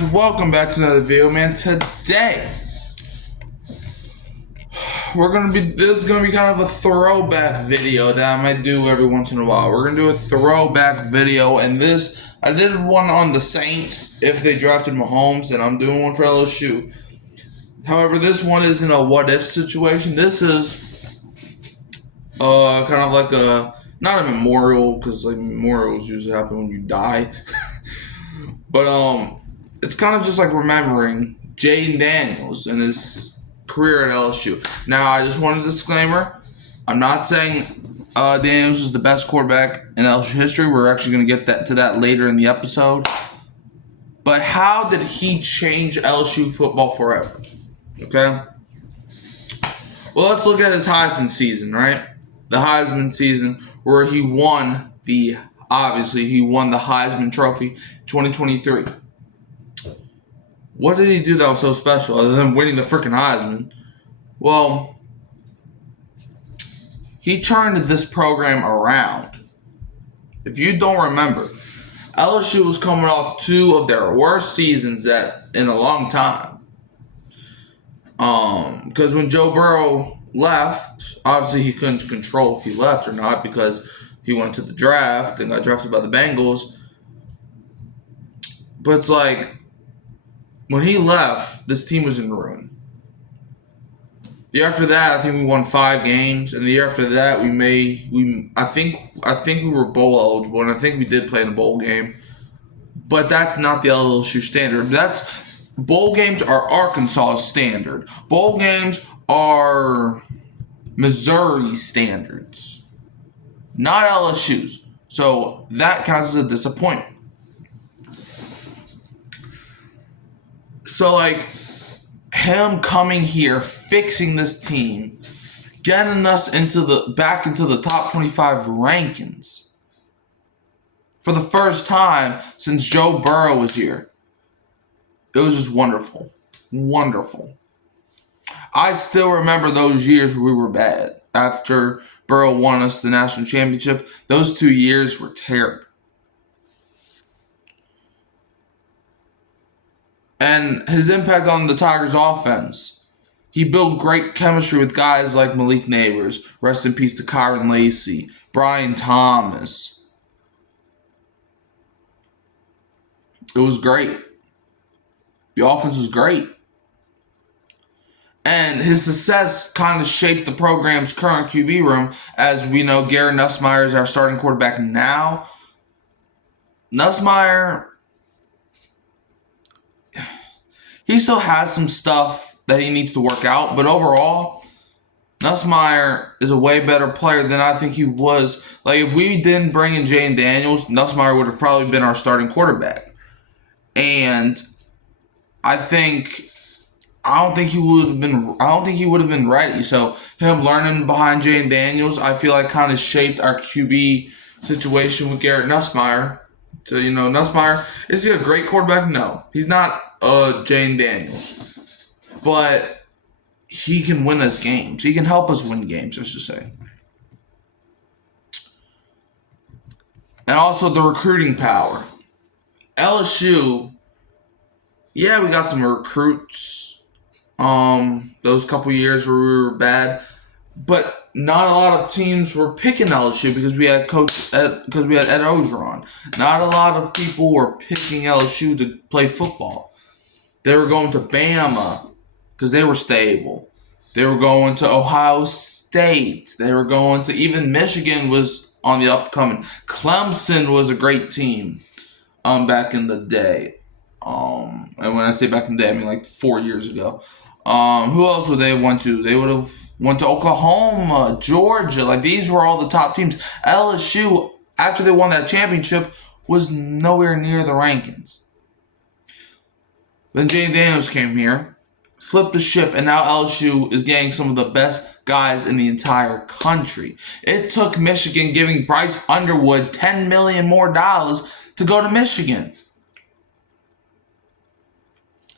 guys, welcome back to another video, man. Today this is gonna be kind of a throwback video that I might do every once in a while. We're gonna do a throwback video, and this I did one on the Saints if they drafted Mahomes, and I'm doing one for LSU. However, this one isn't a what if situation. This is kind of like a not a memorial, because like memorials usually happen when you die. But it's kind of just like remembering Jayden Daniels and his career at LSU. Now, I just want a disclaimer. I'm not saying Daniels is the best quarterback in LSU history. We're actually going to get to that later in the episode. But how did he change LSU football forever? Okay? Well, let's look at his Heisman season, right? The Heisman season where he won the Heisman Trophy 2023. What did he do that was so special other than winning the freaking Heisman? Well, he turned this program around. If you don't remember, LSU was coming off two of their worst seasons in a long time. Because when Joe Burrow left, obviously he couldn't control if he left or not because he went to the draft and got drafted by the Bengals. But it's like, when he left, this team was in ruin. The year after that, I think we won 5 games, and the year after that, I think we were bowl eligible, and I think we did play in a bowl game. But that's not the LSU standard. Bowl games are Arkansas standard. Bowl games are Missouri standards, not LSU's. So that counts as a disappointment. So, like, him coming here, fixing this team, getting us back into the top 25 rankings for the first time since Joe Burrow was here. It was just wonderful. Wonderful. I still remember those years where we were bad. After Burrow won us the national championship, those 2 years were terrible. And his impact on the Tigers' offense. He built great chemistry with guys like Malik Neighbors, rest in peace to Kyron Lacey, Brian Thomas. It was great. The offense was great. And his success kind of shaped the program's current QB room. As we know, Garrett Nussmeier is our starting quarterback now. Nussmeier, he still has some stuff that he needs to work out, but overall, Nussmeier is a way better player than I think he was. Like, if we didn't bring in Jayden Daniels, Nussmeier would have probably been our starting quarterback. And I don't think he would have been ready. So him learning behind Jayden Daniels, I feel like kind of shaped our QB situation with Garrett Nussmeier. So, Nussmeier, is he a great quarterback? No. He's not Jayden Daniels. But he can win us games. He can help us win games, I should say. And also the recruiting power. LSU, yeah, we got some recruits those couple years where we were bad. But not a lot of teams were picking LSU because we had Ed Orgeron. Not a lot of people were picking LSU to play football. They were going to Bama because they were stable. They were going to Ohio State. They were going to even Michigan was on the upcoming. Clemson was a great team back in the day. And when I say back in the day, I mean like 4 years ago. Who else would they have went to? They would have went to Oklahoma, Georgia. Like, these were all the top teams. LSU, after they won that championship, was nowhere near the rankings. Then Jayden Daniels came here, flipped the ship, and now LSU is getting some of the best guys in the entire country. It took Michigan giving Bryce Underwood $10 million more to go to Michigan.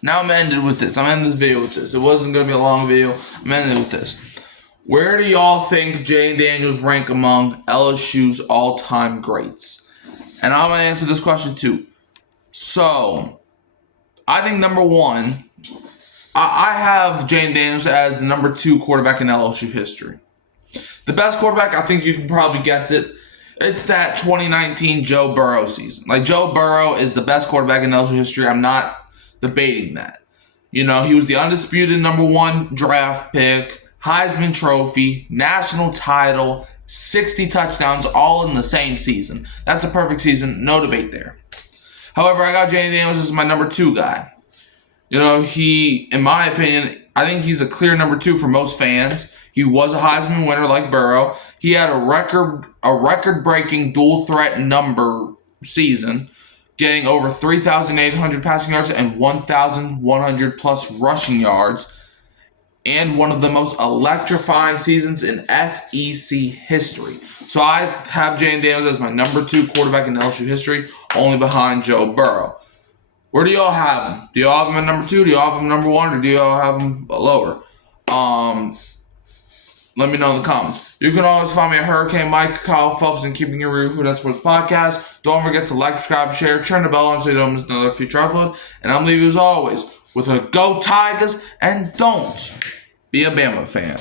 Now I'm ending with this. I'm ending this video with this. It wasn't going to be a long video. I'm ending it with this. Where do y'all think Jayden Daniels rank among LSU's all-time greats? And I'm going to answer this question too. So, I think number one, I have Jayden Daniels as the number 2 quarterback in LSU history. The best quarterback, I think you can probably guess it. It's that 2019 Joe Burrow season. Like, Joe Burrow is the best quarterback in LSU history. I'm not debating that. You know, he was the undisputed number 1 draft pick, Heisman Trophy, national title, 60 touchdowns, all in the same season. That's a perfect season. No debate there. However, I got Jayden Daniels as my number 2 guy. You know, he, in my opinion, I think he's a clear number 2 for most fans. He was a Heisman winner like Burrow. He had a record-breaking dual threat number season, getting over 3,800 passing yards and 1,100 plus rushing yards, and one of the most electrifying seasons in SEC history. So I have Jayden Daniels as my number 2 quarterback in LSU history, only behind Joe Burrow. Where do y'all have him? Do y'all have him at number 2? Do y'all have him number 1? Or do y'all have him lower? Let me know in the comments. You can always find me at Hurricane Mike, Kyle Phelps, and Keeping It Real Who That's Sports Podcast. Don't forget to like, subscribe, share, turn the bell on so you don't miss another future upload. And I'm leaving you as always with a Go Tigers, and don't be a Bama fan.